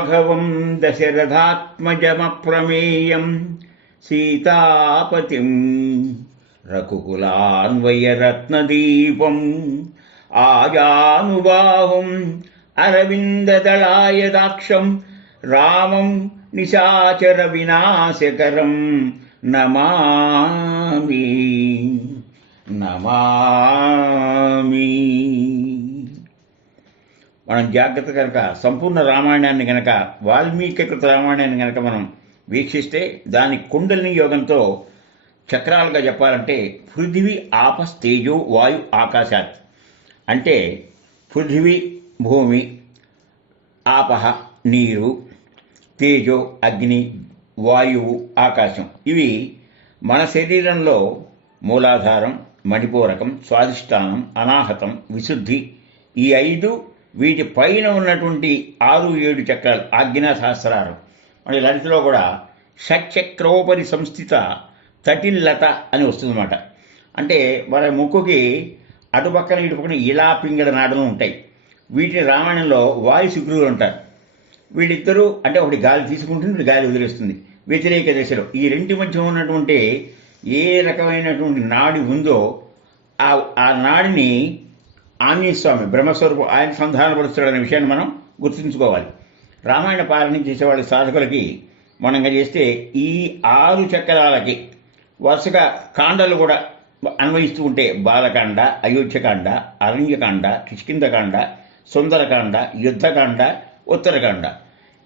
घवम् दशरथात्मजमप्रमेयम् सीतापतिम् रघुकुलान्वयरत्नदीपम् आजानुबाहुम् अरविन्ददलाय दाक्षम् रामम् निशाचरविनाशकरम् नमामि नमामि। మనం జాగ్రత్త కనుక సంపూర్ణ రామాయణాన్ని కనుక వాల్మీకికృత రామాయణాన్ని కనుక మనం వీక్షిస్తే దాని కుండలిని యోగంతో చక్రాలుగా చెప్పాలంటే పృథివీ ఆపస్ తేజో వాయు ఆకాశాత్. అంటే పృథివీ భూమి ఆపహ నీరు తేజో అగ్ని వాయువు ఆకాశం. ఇవి మన శరీరంలో మూలాధారం మణిపూరకం స్వాధిష్టానం అనాహతం విశుద్ధి ఈ ఐదు వీటి పైన ఉన్నటువంటి ఆరు ఏడు చక్రాలు ఆజ్ఞా సహస్రారం మన లలితలో కూడా షట్చక్రోపరి సంస్థిత తటిల్లత అని వస్తుందన్నమాట. అంటే వాళ్ళ ముక్కుకి అటుపక్కన ఇటు పక్కన ఇలా పింగళ నాడులు ఉంటాయి. వీటిని రామాయణంలో వాయు శుక్రులు అంటారు. వీళ్ళిద్దరూ అంటే ఒకటి గాలి తీసుకుంటుంది ఒకటి గాలి వదిలేస్తుంది. వ్యతిరేక దశలో. ఈ రెంటి మధ్య ఉన్నటువంటి ఏ రకమైనటువంటి నాడి ఉందో ఆ ఆ నాడిని ఆంజనేయ స్వామి బ్రహ్మస్వరూపు ఆయన సంధానపరుస్తాడనే విషయాన్ని మనం గుర్తుంచుకోవాలి. రామాయణ పాలన చేసేవాళ్ళ సాధకులకి మనంగా చేస్తే ఈ ఆరు చక్రాలకి వరుసగా కాండలు కూడా అన్వయిస్తూ ఉంటే బాలకాండ అయోధ్యకాండ అరణ్యకాండ కిష్కిందకాండ సుందరకాండ యుద్ధకాండ ఉత్తరకాండ.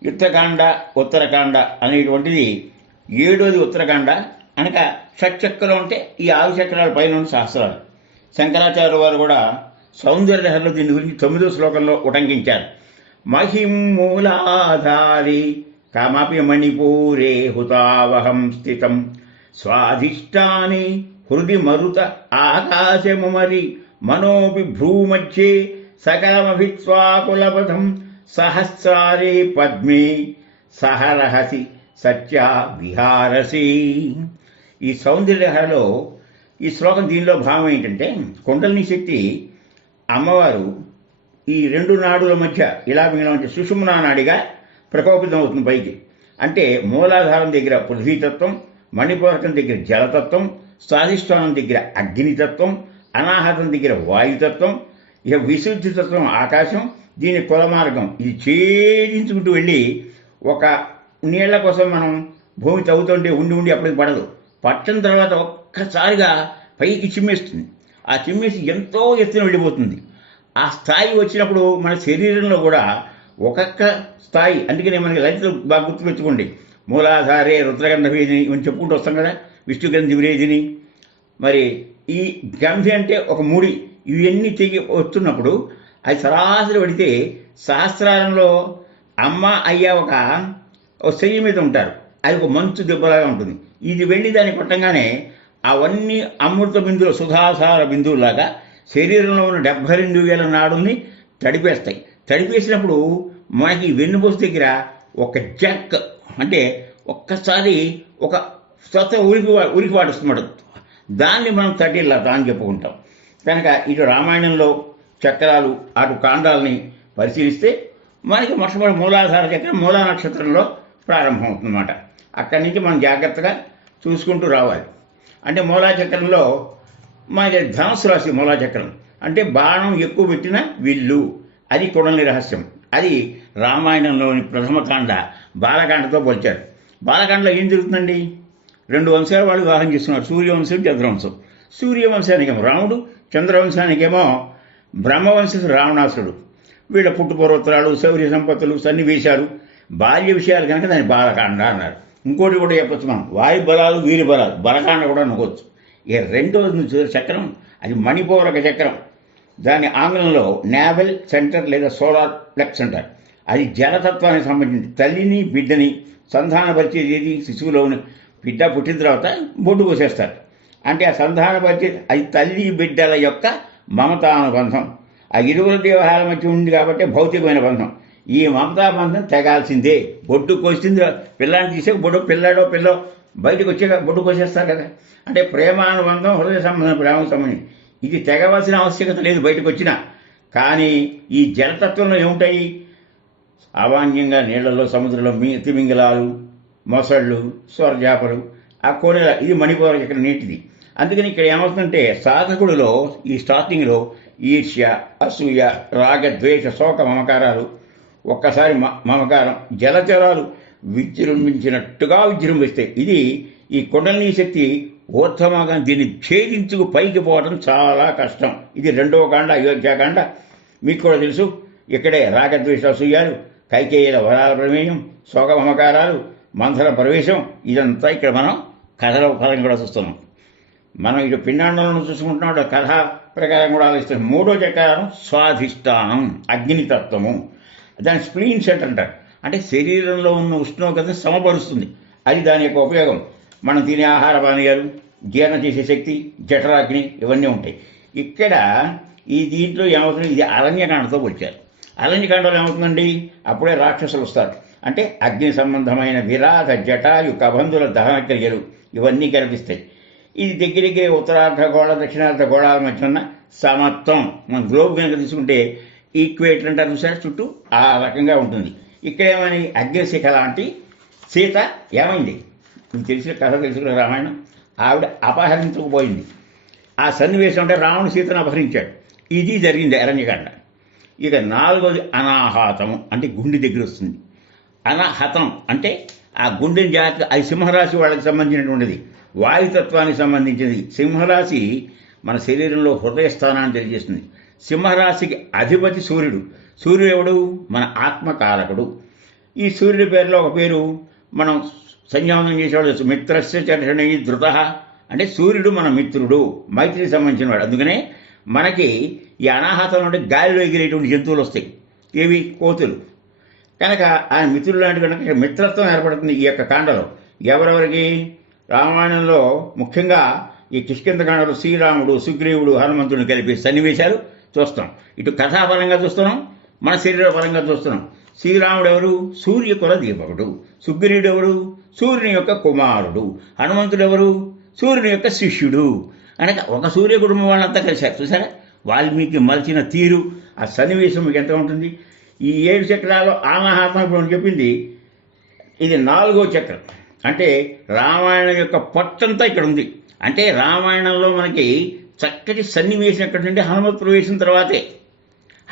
యుద్ధకాండ ఉత్తరకాండ అనేటువంటిది ఏడోది ఉత్తరకాండ అనక షట్చక్రం అంటే ఈ ఆరు చక్రాల పైన ఉన్న శాస్త్రాలు శంకరాచార్య వారు కూడా సౌందర్యహరలో దీని గురించి తొమ్మిదో శ్లోకంలో ఉటంకించారు. మహిం మూలాధారి కమపి మణిపూరే హుతావహం స్థితం. స్వాధిష్టాని హృది మరుత ఆకాశముమరి మనోపి భ్రూమధ్యే సకలమభిత్వాకులపథం సహస్రారే పద్మే సహరహసి సత్యా విహారసి. ఈ సౌందర్యహరలో ఈ శ్లోకం దీనిలో భావం ఏంటంటే కుండలిని శక్తి అమ్మవారు ఈ రెండు నాడుల మధ్య ఇలా మిగిలిన సుషుమ్నా నాడిగా ప్రకోపితం అవుతుంది పైకి. అంటే మూలాధారం దగ్గర పృథ్వీతత్వం మణిపూరకం దగ్గర జలతత్వం స్వాధిష్టానం దగ్గర అగ్నితత్వం అనాహతం దగ్గర వాయుతత్వం ఇక విశుద్ధి తత్వం ఆకాశం దీని కుల మార్గం. ఇది ఛేదించుకుంటూ వెళ్ళి ఒక నీళ్ళ కోసం మనం భూమి తవ్వుతుంటే ఉండి ఉండి అప్పటికి పడదు. పట్టిన తర్వాత ఒక్కసారిగా పైకి చిమ్మేస్తుంది. ఆ చిమ్మేసి ఎంతో ఎత్తున వెళ్ళిపోతుంది. ఆ స్థాయి వచ్చినప్పుడు మన శరీరంలో కూడా ఒక్కొక్క స్థాయి అందుకనే మనకి లలితలు బాగా గుర్తుపెట్టుకోండి. మూలాధారే రుద్రగంధ వేదిని ఇవన్నీ చెప్పుకుంటూ వస్తాం కదా విష్ణుగంధి విరేదిని మరి ఈ గంధి అంటే ఒక ముడి ఇవన్నీ తెగి వస్తున్నప్పుడు అది సరాసరి పడితే సహస్రాలంలో అమ్మ అయ్య ఒక ఒక శయ్య మీద ఉంటారు. అది ఒక మంచు దెబ్బలాగా ఉంటుంది. ఇది వెళ్ళి దాన్ని కొట్టంగానే అవన్నీ అమృత బిందువులు సుధాసార బిందువులాగా శరీరంలో ఉన్న డెబ్బై రెండు వేల నాడుల్ని తడిపేస్తాయి. తడిపేసినప్పుడు మనకి వెన్నుపూస దగ్గర ఒక జక్ అంటే ఒక్కసారి ఒక స్వత ఉరికి ఉరికి వాడుస్తున్నాడు దాన్ని మనం తటిల్లత అని చెప్పుకుంటాం. కనుక ఇటు రామాయణంలో చక్రాలు అటు కాండాలని పరిశీలిస్తే మనకి మొట్టమొదటి మూలాధార చక్రం మూలా నక్షత్రంలో ప్రారంభమవుతుందన్నమాట. అక్కడి నుంచి మనం జాగ్రత్తగా చూసుకుంటూ రావాలి. అంటే మూలాచక్రంలో మాది ధనుసు రాశి మూలాచక్రం. అంటే బాణం ఎక్కువ పెట్టిన విల్లు. అది కొడలి రహస్యం. అది రామాయణంలోని ప్రథమ కాండ బాలకాండతో పోల్చారు. బాలకాండలో ఏం జరుగుతుందండి? రెండు వంశాల వాళ్ళు వివాహం చేస్తున్నారు సూర్యవంశం చంద్రవంశం. సూర్యవంశానికేమో రాముడు చంద్రవంశానికేమో బ్రహ్మవంశస్థుడు రావణాసుడు వీళ్ళ పుట్టుపూర్వోత్తరాలు శౌర్య సంపత్తులు సన్నివేశాలు బాల్య విషయాలు కనుక దాన్ని బాలకాండ అన్నారు. ఇంకోటి కూడా చెప్పొచ్చు మనం. వాయు బలాలు వీరి బలాలు. బలకాండ కూడా అనుకోవచ్చు. ఈ రెండోది నుంచి చక్రం అది మణిపూరక చక్రం. దాని ఆంగ్లంలో నేవల్ సెంటర్ లేదా సోలార్ ప్లెక్స్ అంటారు. అది జలతత్వానికి సంబంధించి తల్లిని బిడ్డని సంధానపరిచేది ఏది? శిశువులోని బిడ్డ పుట్టిన తర్వాత బొడ్డు పోసేస్తారు. అంటే ఆ సంధానపరిచే అది తల్లి బిడ్డల యొక్క మమతానుబంధం. ఆ ఇరువుల దేవహాల మధ్య ఉంది కాబట్టి భౌతికమైన బంధం. ఈ మమతా బంధం తెగాల్సిందే. బొడ్డు కోసింది పిల్లాన్ని తీసే బొడ్డు పిల్లాడో పిల్లో బయటకు వచ్చాక బొడ్డు కోసేస్తారు కదా. అంటే ప్రేమానుబంధం హృదయ సంబంధం ప్రేమ సంబంధం ఇది తెగవలసిన ఆవశ్యకత లేదు బయటకు వచ్చినా. కానీ ఈ జలతత్వంలో ఏముంటాయి? అవాంగ్యంగా నీళ్ళలో సముద్రంలో మీ తిమింగలాలు మొసళ్ళు స్వర్జాపలు ఆ కోనెల ఇది మణిపూర్ ఇక్కడ నీటిది. అందుకని ఇక్కడ ఏమవుతుందంటే సాధకుడిలో ఈ స్టార్టింగ్లో ఈర్ష్య అసూయ రాగ ద్వేష శోక మమకారాలు ఒక్కసారి మ- మమకారం. జలచరాలు విజృంభించినట్టుగా విజృంభిస్తాయి. ఇది ఈ కుండలిని శక్తి ఊర్ధమాగం దీన్ని ఛేదించుకు పైకి పోవడం చాలా కష్టం. ఇది రెండవ కాండ అయోధ్యాకాండ మీకు కూడా తెలుసు ఇక్కడే రాగద్వేష అసూయాలు కైకేయుల వరాల ప్రమేయం శోక మమకారాలు మంథర ప్రవేశం ఇదంతా ఇక్కడ మనం కథల ఫలం కూడా చూస్తున్నాం. మనం ఇటు పిండాండంలో చూసుకుంటున్నాం కథ ప్రకారం కూడా ఆలోచిస్తున్నాం. మూడో చక్రం స్వాధిష్టానం అగ్నితత్వము. దాని స్ప్లీన్ సెట్ అంటారు. అంటే శరీరంలో ఉన్న ఉష్ణోగ్రత సమపరుస్తుంది అది దాని యొక్క ఉపయోగం. మనం తినే ఆహార పానీయాలు జీర్ణ చేసే శక్తి జఠరాగ్ని ఇవన్నీ ఉంటాయి. ఇక్కడ ఈ దీంట్లో ఏమవుతుంది? ఇది అరణ్యకాండతో వచ్చారు అరణ్యకాండలో ఏమవుతుందండి? అప్పుడే రాక్షసులు వస్తారు. అంటే అగ్ని సంబంధమైన విరాధ జటాయు కబంధుల దహన క్రియలు ఇవన్నీ కనిపిస్తాయి. ఇది దగ్గర దగ్గర ఉత్తరార్ధ గోళ దక్షిణార్ధ గోళాల మధ్య ఉన్న సమత్వం. మన గ్లోబ్ కనుక తీసుకుంటే ఈక్వేటర్ అంటారు చూసారు? చుట్టూ ఆ రకంగా ఉంటుంది. ఇక్కడ ఏమని అగ్నిశిఖ లాంటి సీత ఏమైంది? మీకు తెలిసిన కథ తెలుసుకున్న రామాయణం. ఆవిడ అపహరించకపోయింది. ఆ సన్నివేశం అంటే రావణ సీతను అపహరించాడు. ఇది జరిగింది అరణ్యకాండ. ఇక నాలుగోది అనాహతం అంటే గుండె దగ్గర వస్తుంది. అనాహతం అంటే ఆ గుండెని జాగ్రత్త అది సింహరాశి వాళ్ళకి సంబంధించినటువంటిది. వాయుతత్వానికి సంబంధించినది. సింహరాశి మన శరీరంలో హృదయ స్థానాన్ని తెలియజేస్తుంది. సింహరాశికి అధిపతి సూర్యుడు. సూర్యుడు ఎవడు? మన ఆత్మకారకుడు. ఈ సూర్యుడి పేరులో ఒక పేరు మనం సంయోగం చేసేవాడు మిత్రస్య చర్షణి ధృత అంటే సూర్యుడు మన మిత్రుడు మైత్రికి సంబంధించిన వాడు. అందుకనే మనకి ఈ అనాహతం నుండి గాలిలో ఎగిరేటువంటి జంతువులు వస్తాయి. ఏవి? కోతులు. కనుక ఆయన మిత్రులు లాంటి కనుక మిత్రత్వం ఏర్పడుతుంది ఈ యొక్క కాండలో. ఎవరెవరికి? రామాయణంలో ముఖ్యంగా ఈ కిష్కింద కాండలో శ్రీరాముడు సుగ్రీవుడు హనుమంతుడిని కలిపి సన్నివేశాలు చూస్తాం ఇటు కథాపరంగా చూస్తున్నాం మన శరీర పరంగా చూస్తున్నాం. శ్రీరాముడు ఎవరు సూర్యకుల దీపకుడు సుగ్రీవుడు ఎవరు సూర్యుని యొక్క కుమారుడు. హనుమంతుడు ఎవరు సూర్యుని యొక్క శిష్యుడు. అనగా ఒక సూర్య కుటుంబం వాళ్ళంతా కలిశారు. చూసారా వాల్మీకి మలిచిన తీరు. ఆ సన్నివేశం మీకు ఎంత ఉంటుంది? ఈ ఏడు చక్రాలు ఆ మహాత్మ చెప్పింది ఇది నాలుగో చక్రం. అంటే రామాయణం యొక్క పొట్టంతా ఇక్కడ ఉంది. అంటే రామాయణంలో మనకి చక్కటి సన్నివేశం ఎక్కడి నుండి హనుమత్ ప్రవేశం తర్వాతే.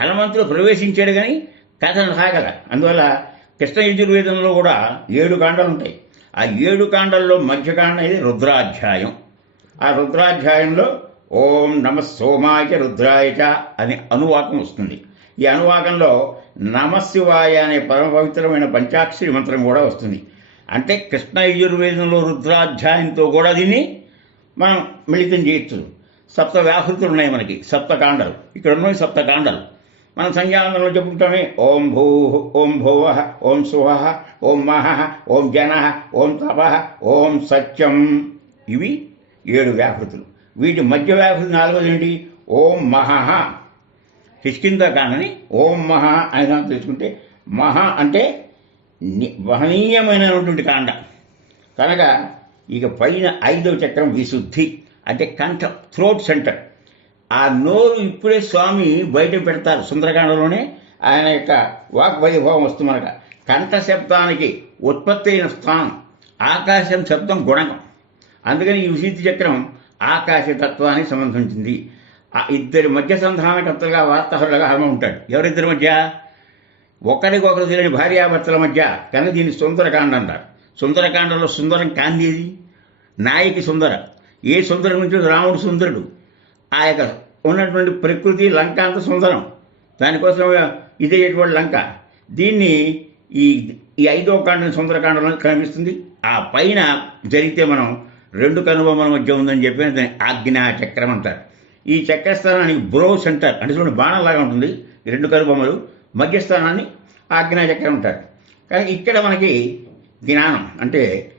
హనుమంతుడు ప్రవేశించాడు కానీ కథ సాగల. అందువల్ల కృష్ణ యజుర్వేదంలో కూడా ఏడు కాండాలు ఉంటాయి. ఆ ఏడు కాండాల్లో మధ్యకాండ ఇది రుద్రాధ్యాయం. ఆ రుద్రాధ్యాయంలో ఓం నమ సోమాయ రుద్రాయచ అనే అనువాకం వస్తుంది. ఈ అనువాకంలో నమశివాయ అనే పరమ పవిత్రమైన పంచాక్షరి మంత్రం కూడా వస్తుంది. అంటే కృష్ణ యజుర్వేదంలో రుద్రాధ్యాయంతో కూడా దీన్ని మనం మిళితం చేయొచ్చు. సప్త వ్యాహృతులు ఉన్నాయి మనకి. సప్తకాండలు. ఇక్కడ ఉన్నాయి సప్తకాండలు. మనం సంధ్యావందనంలో చెప్పుకుంటామే. ఓం భూ ఓం భువ ఓం సువ ఓం మహ ఓం జన ఓం తప ఓం సత్యం. ఇవి ఏడు వ్యాహృతులు వీటి మధ్య వ్యాహృతి నాలుగోది ఏంటి? ఓం మహ. కిష్కింద కానని ఓం మహ అని తెలుసుకుంటే మహా అంటే ని- వహనీయమైనటువంటి కాండ. కనుక ఇక పైన ఐదవ చక్రం విశుద్ధి. అంటే కంఠ థ్రోట్ సెంటర్ ఆ నోరు ఇప్పుడే స్వామి బయట పెడతారు సుందరకాండలోనే. ఆయన యొక్క వాక్ వైభవం వస్తుంది మనక కంఠ శబ్దానికి ఉత్పత్తి అయిన స్థానం. ఆకాశం శబ్దం గుణకం. అందుకని ఈ విశీతి చక్రం ఆకాశ తత్వానికి సంబంధించింది. ఆ ఇద్దరి మధ్య సంధానకర్తలుగా వార్తాహరులుగా హర్మ ఉంటాడు. ఎవరిద్దరి మధ్య? ఒకరికొకరు తెలియని భార్యాభర్తల మధ్య. కనుక దీన్ని సుందరకాండ అంటారు. సుందరకాండలో సుందరం కాందేది నాయకి సుందర. ఏ సుందరం నుంచి రాముడు సుందరుడు ఆ యొక్క ఉన్నటువంటి ప్రకృతి లంక అంత సుందరం. దానికోసం ఇదేటువంటి లంక. దీన్ని ఈ ఈ ఐదో కాండం సుందరకాండంలో కనిపిస్తుంది. ఆ పైన జరిగితే మనం రెండు కనుబొమ్మల మధ్య ఉందని చెప్పి దాన్ని ఆజ్ఞా చక్రం అంటారు. ఈ చక్రస్థానానికి బ్రో సెంటర్ అంటే చూడండి బాణంలాగా ఉంటుంది. రెండు కనుబొమ్మలు మధ్యస్థానాన్ని ఆజ్ఞా చక్రం అంటారు. కానీ ఇక్కడ మనకి జ్ఞానం అంటే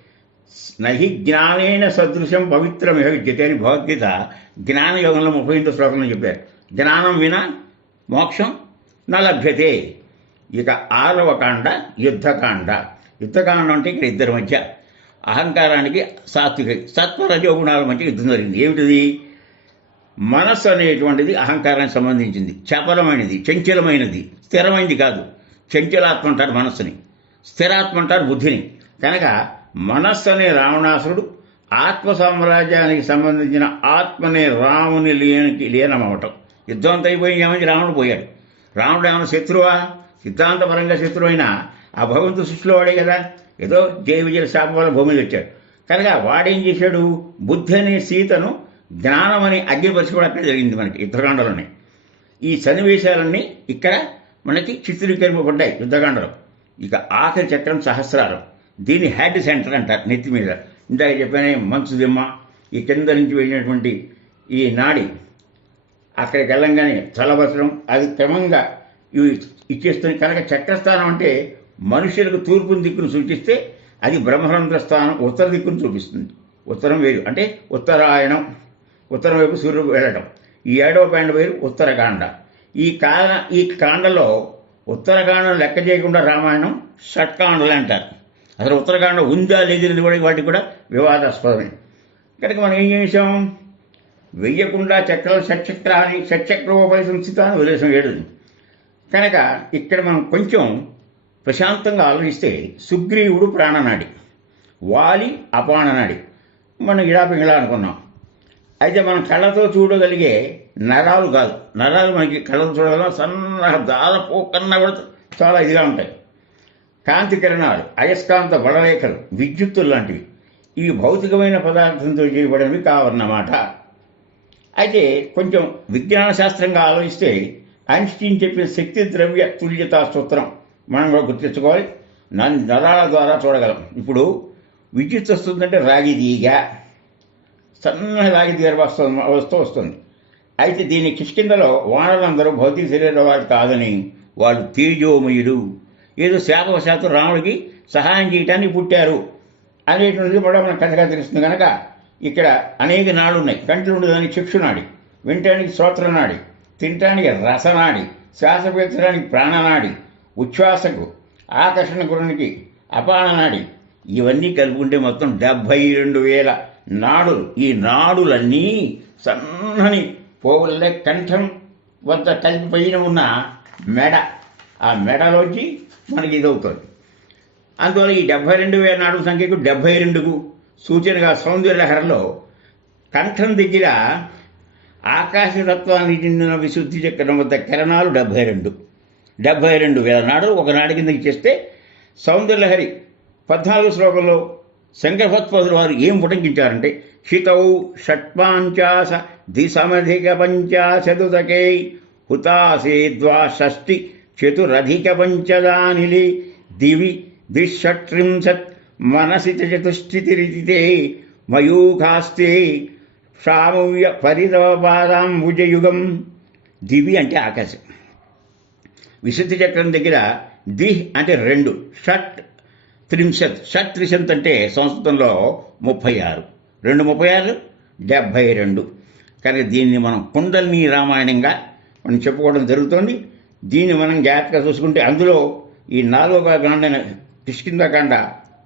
నహి జ్ఞానేన సదృశం పవిత్రమే విద్యతే అని భగవద్గీత జ్ఞానయోగంలో ముప్పై ఎనిమిదో శ్లోకంలో చెప్పారు. జ్ఞానం వినా మోక్షం నా లభ్యతే ఇక ఆరవ కాండ యుద్ధకాండ. యుద్ధకాండం అంటే ఇక్కడ ఇద్దరి మధ్య అహంకారానికి సాత్విక సత్వరజోగుణాల మధ్య యుద్ధం జరిగింది. ఏమిటిది? మనస్సు అనేటువంటిది అహంకారానికి సంబంధించింది. చపలమైనది చంచలమైనది స్థిరమైనది కాదు. చంచలాత్మ అంటారు మనస్సుని స్థిరాత్మ అంటారు బుద్ధిని. కనుక మనస్సు అనే రావణాసురుడు ఆత్మ సామ్రాజ్యానికి సంబంధించిన ఆత్మనే రాముని లేనికి లీనమవటం. యుద్ధం అంతా అయిపోయి పోయాడు. రాముడు ఏమైనా శత్రువా? సిద్ధాంతపరంగా శత్రువు అయినా ఆ భగవంతుడు సృష్టిలో వాడే కదా. ఏదో జయ విజయ శాపం వల్ల భూమి వచ్చాడు. కనుక వాడేం చేశాడు? బుద్ధి అనే సీతను జ్ఞానం అని అగ్నిపరచుకోవడం అక్కడ జరిగింది మనకి యుద్ధకాండలోనే. ఈ సన్నివేశాలన్నీ ఇక్కడ మనకి చిత్రీకరింపబడ్డాయి యుద్ధకాండలో. ఇక ఆఖరి చక్రం సహస్రారం. దీన్ని హెడ్ సెంటర్ అంటారు నెత్తి మీద. ఇందాక చెప్పానే మంచు దిమ్మ ఈ కింద నుంచి వెళ్ళినటువంటి ఈ నాడి అక్కడికి వెళ్ళంగానే చలవసరం అది క్రమంగా ఇవి ఇచ్చేస్తుంది కనుక చక్రస్థానం అంటే మనుషులకు తూర్పు దిక్కును సూచిస్తే అది బ్రహ్మరంధ్ర స్థానం ఉత్తర దిక్కును చూపిస్తుంది. ఉత్తరం వేరు. అంటే ఉత్తరాయణం ఉత్తరం వైపు సూర్యుడు వెళ్ళడం ఈ ఏడవ పాయింట్ వేరు ఉత్తరకాండ. ఈ కాండ ఈ కాండలో ఉత్తరకాండం లెక్క చేయకుండా రామాయణం షట్కాండలు అంటారు. అసలు ఉత్తరాఖండ్ ఉందా లేదనేది కూడా వాటికి కూడా వివాదాస్పదమే. కనుక మనం ఏం చేసాం వెయ్యకుండా చక్రాలు షట్చక్రాన్ని షట్చక్రోపై సంస్థితాన్ని వదిలేసాం ఏడు కనుక ఇక్కడ మనం కొంచెం ప్రశాంతంగా ఆలోచిస్తే సుగ్రీవుడు ప్రాణనాడి వాలి అపాణనాడి. మనం ఇలా అనుకున్నాం. అయితే మనం కళ్ళతో చూడగలిగే నరాలు కాదు. నరాలు మనకి కళ్ళతో చూడగలం సన్నగా దాదాపు కన్నా కూడా చాలా ఇదిగా ఉంటాయి. కాంతి కిరణాలు అయస్కాంత బలరేఖలు విద్యుత్తు లాంటివి. ఇవి భౌతికమైన పదార్థంతో చేయబడినవి కావన్నమాట. అయితే కొంచెం విజ్ఞాన శాస్త్రంగా ఆలోచిస్తే ఐన్స్టీన్ చెప్పిన శక్తి ద్రవ్య తుల్యతా సూత్రం మనం కూడా గుర్తించుకోవాలి. నన్ను నరాల ద్వారా చూడగలం. ఇప్పుడు విద్యుత్ వస్తుందంటే రాగి తీగ. సన్న రాగి తీగ వస్తుంది వస్తూ వస్తుంది. అయితే దీని కిష్కిందలో వానలందరూ భౌతిక శరీరం వాళ్ళు కాదని వాళ్ళు తేజోమయుడు. ఏదో శాపవశాత్తు రాముడికి సహాయం చేయటానికి పుట్టారు అనేటువంటిది కూడా మనకు కథగా తెలుస్తుంది కనుక ఇక్కడ అనేక నాడు ఉన్నాయి కంటి ఉండేదానికి చక్షునాడి వినటానికి శ్రోత్రనాడి తినటానికి రసనాడి శ్వాస పీల్చడానికి ప్రాణనాడి ఉచ్ఛ్వాసకు ఆకర్షణ గురునికి అపాననాడి ఇవన్నీ కలుపుకుంటే మొత్తం డెబ్భై రెండు వేల నాడులు. ఈ నాడులన్నీ సన్నని పోగులే కంఠం వద్ద కలిపి పైన ఉన్న మెడ. ఆ మెడలోంచి మనకి ఇదవుతుంది అందువల్ల ఈ డెబ్బై రెండు వేల నాలుగు సంఖ్యకు డెబ్బై రెండుకు సూచనగా సౌందర్యలహరలో కంఠం దగ్గర ఆకాశతత్వానికి చెందిన విశుద్ధి చక్రం వద్ద కిరణాలు డెబ్బై రెండు. డెబ్బై రెండు వేల నాడు ఒక నాడి కిందకి చేస్తే సౌందర్యలహరి పద్నాలుగు శ్లోకంలో శంకరభత్పదులు వారు ఏం పుటంకించారంటే క్షితౌ షట్పాంచాశ దిసమధిక పంచాశదుతకై హుతాసే ద్వా షష్టి చతురధిక పంచదానిలి దివి ద్విషట్రింశత్ మనసి చ చతుష్టితిరితితే మయూఖాస్తే సామవ్య పరితవపాదాంబుజయుగం దివి అంటే ఆకాశం। విశుద్ధి చక్రం దగ్గర ది అంటే రెండు షట్ త్రింశత్ షట్ త్రిశత్ అంటే సంస్కృతంలో ముప్పై ఆరు రెండు ముప్పై ఆరు డెబ్భై రెండు. కనుక దీన్ని మనం కుండల్ని రామాయణంగా మనం చెప్పుకోవడం జరుగుతోంది. దీన్ని మనం జాగ్రత్తగా చూసుకుంటే అందులో ఈ నాలుగవ కాండైన కిష్కిందకాండ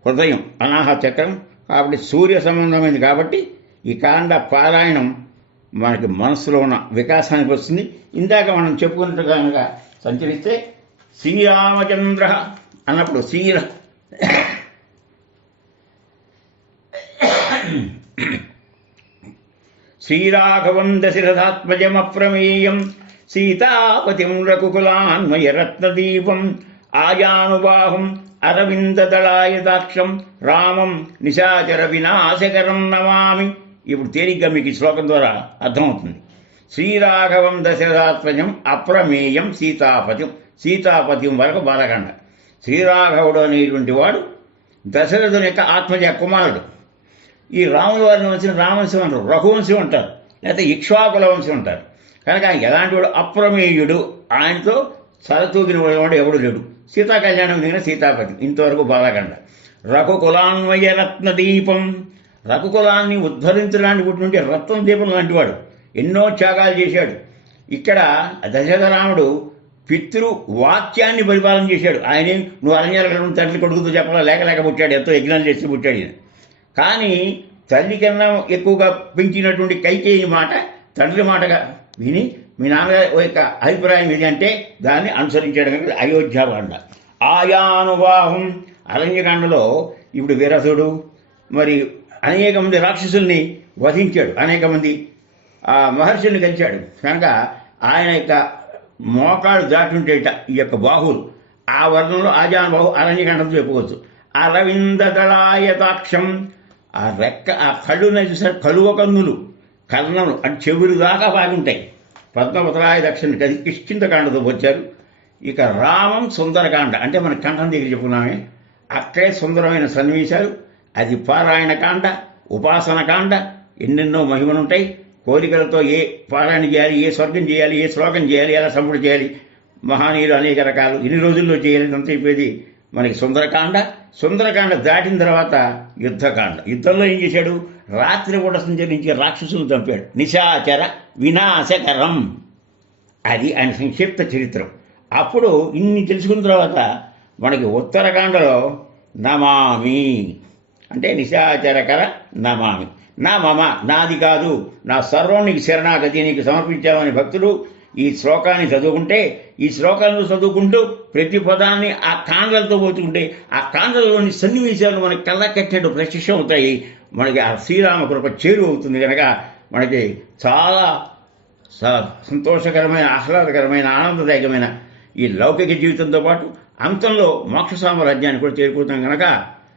హృదయం అనాహ చక్రం కాబట్టి సూర్య సంబంధమైనది కాబట్టి ఈ కాండ పారాయణం మనకి మనసులో ఉన్న వికాసానికి వస్తుంది. ఇందాక మనం చెప్పుకున్నట్టు కనుక సంచరిస్తే శ్రీరామచంద్ర అన్నప్పుడు శ్రీర శ్రీరాఘవం దశరథాత్మజమప్రమేయం సీతాపతిం రఘుకులాన్మయరత్నదీపం ఆజానుబాహుం అరవిందదళాయతాక్షం రామం నిశాచర వినాశకరం నమామి. ఇప్పుడు తేలిగ్గా మీకు ఈ శ్లోకం ద్వారా అర్థమవుతుంది. శ్రీరాఘవం దశరథాత్మజం అప్రమేయం సీతాపతిం సీతాపతిం వరకు బాలకాండ. శ్రీరాఘవుడు అనేటువంటి వాడు దశరథుని యొక్క ఆత్మజ కుమారుడు. ఈ రాముల వారిని వచ్చిన రామవంశం అంటారు రఘువంశం అంటారు లేకపోతే ఇక్ష్వాకుల వంశం అంటారు. కనుక ఆయన ఎలాంటి వాడు అప్రమేయుడు ఆయనతో సరతూగిన వాడు ఎవడు లేడు. సీతా కళ్యాణం దిగిన సీతాపతి ఇంతవరకు బాలకాండ రఘుకులాన్వయ రత్న దీపం. రఘుకులాన్ని ఉద్ధరించడానికి పుట్టినటువంటి రత్న దీపం లాంటివాడు ఎన్నో త్యాగాలు చేశాడు. ఇక్కడ దశరథరాముడు పితృ వాక్యాన్ని పరిపాలన చేశాడు. ఆయనే నువ్వు అరణ్యాలు తండ్రి కొడుకుతో చెప్పాలా? లేక లేక పుట్టాడు. ఎంతో యజ్ఞాలు చేసి పుట్టాడు కానీ తల్లి కన్నా ఎక్కువగా పెంచినటువంటి కైకేయి మాట తండ్రి మాటగా విని మీ నాన్నగారి యొక్క అభిప్రాయం ఇది అంటే దాన్ని అనుసరించడం అనేది అయోధ్యాకాండ ఆయానువాహం అరణ్యకాండలో ఇప్పుడు విరసుడు మరి అనేక మంది రాక్షసుల్ని వధించాడు. అనేక మంది ఆ మహర్షుల్ని కలిశాడు. కనుక ఆయన యొక్క మోకాళ్ళు దాటుంటేట ఈ యొక్క బాహువులు ఆ వర్ణంలో ఆజానుబాహు అరణ్యకాండంతో చెప్పుకోవచ్చు. అరవిందదళాయతాక్షం ఆ రెక్క ఆ కళ్ళు చూసారు కలువ కన్నులు. కర్ణములు అంటే చెవులు దాకా బాగుంటాయి పద్మపతరాయ దక్షిణ అది కిష్కిందకాండతో వచ్చారు ఇక రామం సుందరకాండ. అంటే మన కంఠం దగ్గర చెప్పుకున్నామే. అక్కడే సుందరమైన సన్నివేశాలు. అది పారాయణ కాండ ఉపాసన కాండ ఎన్నెన్నో మహిమలుంటాయి కోరికలతో ఏ పారాయణ చేయాలి ఏ స్వర్గం చేయాలి ఏ శ్లోకం చేయాలి ఎలా సంపుడు చేయాలి మహానీయులు అనేక రకాలు. ఇన్ని రోజుల్లో చేయాలి అంత చెప్పేది మనకి సుందరకాండ. సుందరకాండ దాటిన తర్వాత యుద్ధకాండ. యుద్ధంలో ఏం చేశాడు? రాత్రి కూడా సంచరించి రాక్షసులు చంపాడు. నిశాచర వినాశకరం. అది ఆయన సంక్షిప్త చరిత్రం. అప్పుడు ఇన్ని తెలుసుకున్న తర్వాత మనకి ఉత్తరకాండలో నమామి. అంటే నిశాచరకర నమామి. నా మమ నాది కాదు. నా సర్వం నీకు శరణాగతి నీకు సమర్పించామని భక్తుడు ఈ శ్లోకాన్ని చదువుకుంటే ఈ శ్లోకాలను చదువుకుంటూ ప్రతి పదాన్ని ఆ కాండలతో పోతుంటే ఆ కాండలలోని సన్నివేశాలు మనకి కళ్ళకట్టినట్టు ప్రత్యక్షం అవుతాయి మనకి ఆ శ్రీరామ కృప చేరు అవుతుంది కనుక మనకి చాలా స- సంతోషకరమైన ఆహ్లాదకరమైన ఆనందదాయకమైన ఈ లౌకిక జీవితంతో పాటు అంతంలో మోక్ష సామ్రాజ్యాన్ని కూడా చేరుకుంటాం కనుక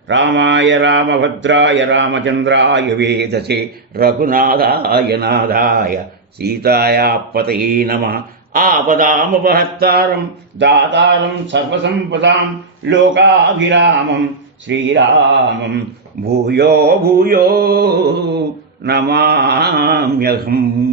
రామాయ రామభద్రాయ రామచంద్రాయ వేదసే రఘునాథాయ నాథాయ సీతాయాపతయే నమ. ఆపదామపహత్తారం దాతారం సర్వసంపదాం లోకాభిరామం. श्रीरामं भूयो भूयो नमाम्यहम्।